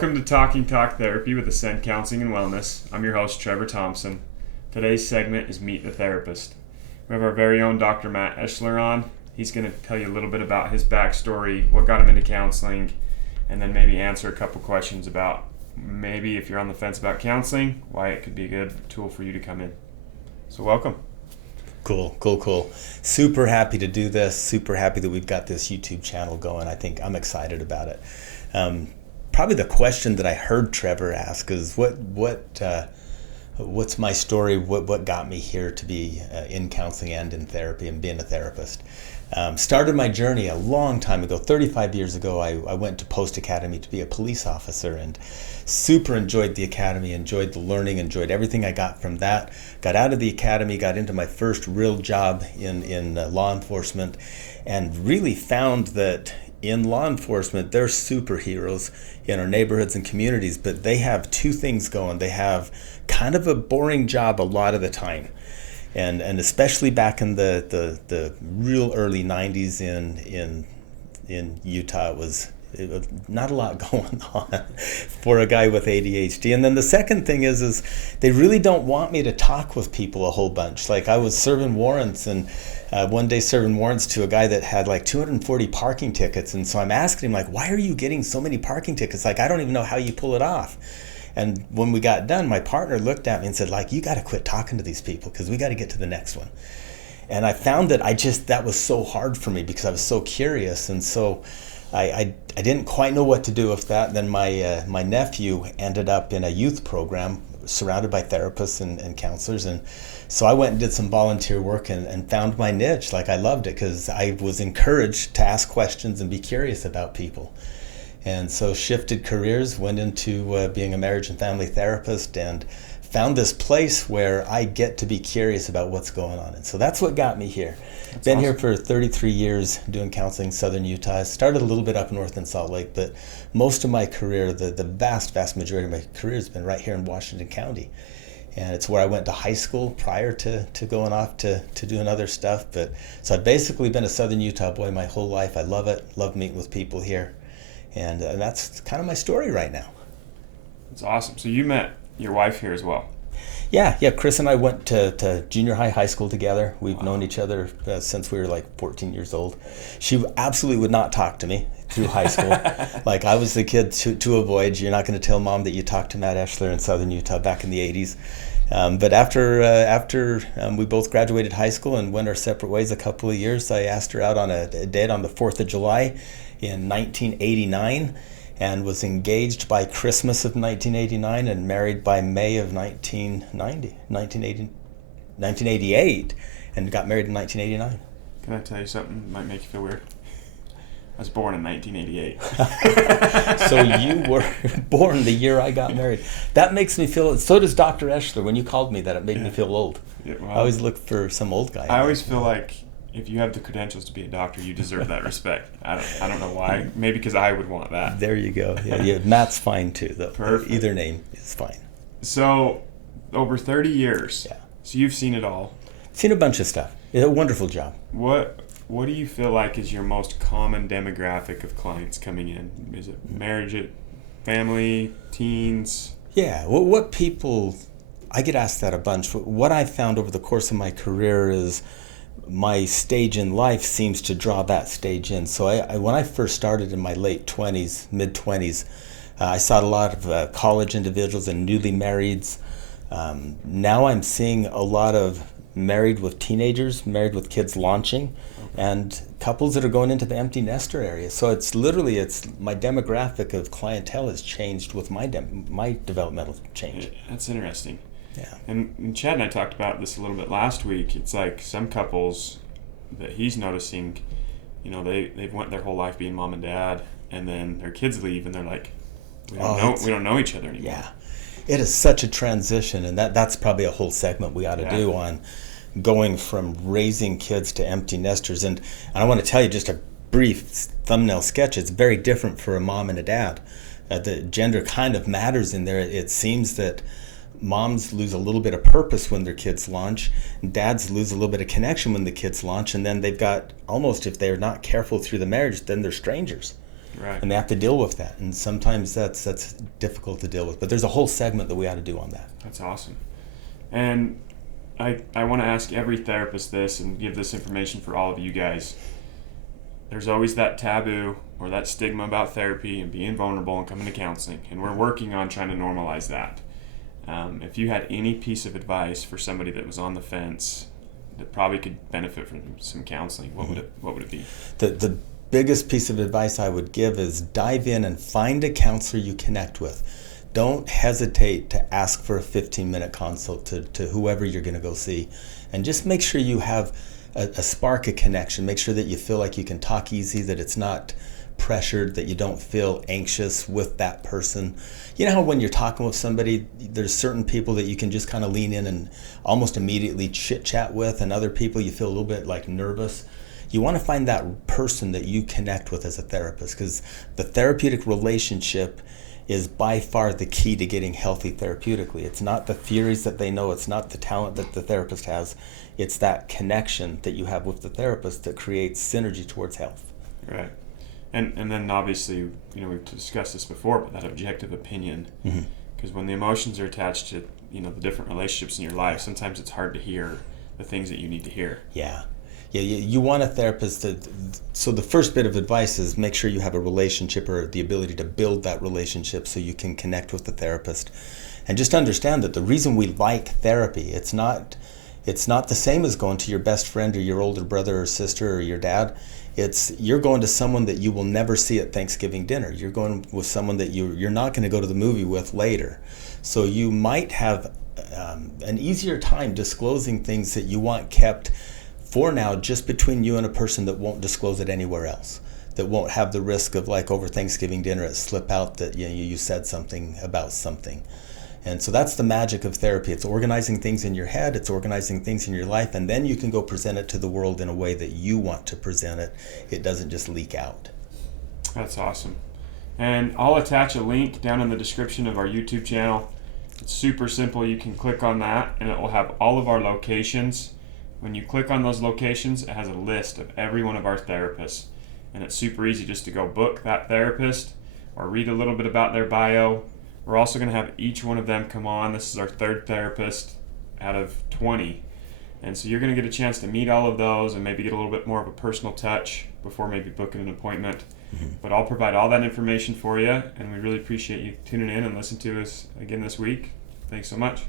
Welcome to Talking Talk Therapy with Ascend Counseling and Wellness. I'm your host, Trevor Thompson. Today's segment is Meet the Therapist. We have our very own Dr. Matt Eschler on. He's going to tell you a little bit about his backstory, what got him into counseling, and then maybe answer a couple questions about maybe if you're on the fence about counseling, why it could be a good tool for you to come in. So welcome. Cool. Super happy to do this. Super happy that we've got this YouTube channel going. I think I'm excited about it. Probably the question that I heard Trevor ask is what's my story? What got me here to be in counseling and in therapy and being a therapist? Started my journey a long time ago. 35 years ago, I went to Post Academy to be a police officer and super enjoyed the academy, enjoyed the learning, enjoyed everything I got from that. Got out of the academy, got into my first real job in law enforcement, and really found that in law enforcement, they're superheroes in our neighborhoods and communities, but they have two things going. They have kind of a boring job a lot of the time. And especially back in the real early 90s in Utah, it was not a lot going on for a guy with ADHD. And then the second thing is they really don't want me to talk with people a whole bunch. Like I was serving warrants and one day serving warrants to a guy that had like 240 parking tickets. And so I'm asking him, like, why are you getting so many parking tickets? Like, I don't even know how you pull it off. And when we got done, my partner looked at me and said, like, you got to quit talking to these people because we got to get to the next one. And I found that that was so hard for me because I was so curious. And so I didn't quite know what to do with that. Then my nephew ended up in a youth program surrounded by therapists and counselors. And so I went and did some volunteer work and found my niche. Like I loved it because I was encouraged to ask questions and be curious about people. And so shifted careers, went into being a marriage and family therapist and found this place where I get to be curious about what's going on. And so that's what got me here. That's Been awesome. here for 33 years doing counseling in Southern Utah. Started a little bit up north in Salt Lake, but most of my career, the vast majority of my career has been right here in Washington County. And it's where I went to high school prior to going off to doing other stuff. But so I've basically been a Southern Utah boy my whole life. I love it, love meeting with people here. And that's kind of my story right now. That's awesome. So you met your wife here as well. Yeah. Chris and I went to junior high school together. We've known each other since we were like 14 years old. She absolutely would not talk to me through high school. Like I was the kid to avoid. You're not going to tell mom that you talked to Matt Eschler in Southern Utah back in the 80s. But after we both graduated high school and went our separate ways a couple of years, I asked her out on a date on the 4th of July in 1989 and was engaged by Christmas of 1989 and married by May of 1988 and got married in 1989. Can I tell you something that might make you feel weird? I was born in 1988. So you were born the year I got married. That makes me feel, so does Dr. Eschler. When you called me that, it made me feel old. Yeah, well, I always look for some old guy. I always feel like if you have the credentials to be a doctor, you deserve that respect. I don't know why. Maybe because I would want that. There you go. Yeah. Matt's fine too, though. Perfect. Either name is fine. So, over 30 years. Yeah. So you've seen it all. Seen a bunch of stuff. It's a wonderful job. What do you feel like is your most common demographic of clients coming in? Is it marriage, family, teens? Yeah. What people, I get asked that a bunch. What I've found over the course of my career is my stage in life seems to draw that stage in. So when I first started in my late 20s, mid 20s, I saw a lot of college individuals and newly marrieds. Now I'm seeing a lot of married with teenagers, married with kids launching, and couples that are going into the empty nester area. So it's my demographic of clientele has changed with my developmental change. That's interesting. Yeah. And Chad and I talked about this a little bit last week. It's like some couples that he's noticing, they've went their whole life being mom and dad, and then their kids leave, and they're like, we don't know each other anymore. Yeah, it is such a transition, and that's probably a whole segment we ought to do on going from raising kids to empty nesters. And I want to tell you just a brief thumbnail sketch. It's very different for a mom and a dad. The gender kind of matters in there. It seems that moms lose a little bit of purpose when their kids launch, and dads lose a little bit of connection when the kids launch, and then they've got almost, if they're not careful through the marriage, then they're strangers. Right. And they have to deal with that. And sometimes that's difficult to deal with. But there's a whole segment that we ought to do on that. That's awesome. And I want to ask every therapist this and give this information for all of you guys. There's always that taboo or that stigma about therapy and being vulnerable and coming to counseling. And we're working on trying to normalize that. If you had any piece of advice for somebody that was on the fence that probably could benefit from some counseling, what would it be? The biggest piece of advice I would give is dive in and find a counselor you connect with. Don't hesitate to ask for a 15-minute consult to whoever you're going to go see. And just make sure you have a spark of connection. Make sure that you feel like you can talk easy, that it's not pressured, that you don't feel anxious with that person. You know how when you're talking with somebody, there's certain people that you can just kind of lean in and almost immediately chit-chat with, and other people you feel a little bit like nervous. You want to find that person that you connect with as a therapist, because the therapeutic relationship is by far the key to getting healthy therapeutically. It's not the theories that they know, it's not the talent that the therapist has, it's that connection that you have with the therapist that creates synergy towards health. Right. And then obviously, we've discussed this before, but that objective opinion, because when the emotions are attached to, the different relationships in your life, sometimes it's hard to hear the things that you need to hear. Yeah, you want a therapist so the first bit of advice is make sure you have a relationship or the ability to build that relationship so you can connect with the therapist. And just understand that the reason we like therapy, it's not the same as going to your best friend or your older brother or sister or your dad. You're going to someone that you will never see at Thanksgiving dinner. You're going with someone that you're not going to go to the movie with later. So you might have an easier time disclosing things that you want kept for now just between you and a person that won't disclose it anywhere else, that won't have the risk of, like, over Thanksgiving dinner it slip out that you said something about something. And so that's the magic of therapy. It's organizing things in your head, it's organizing things in your life, and then you can go present it to the world in a way that you want to present it. It doesn't just leak out. That's awesome. And I'll attach a link down in the description of our YouTube channel. It's super simple. You can click on that and it will have all of our locations. When you click on those locations, it has a list of every one of our therapists. And it's super easy just to go book that therapist or read a little bit about their bio. We're also going to have each one of them come on. This is our third therapist out of 20. And so you're going to get a chance to meet all of those and maybe get a little bit more of a personal touch before maybe booking an appointment. But I'll provide all that information for you, and we really appreciate you tuning in and listening to us again this week. Thanks so much.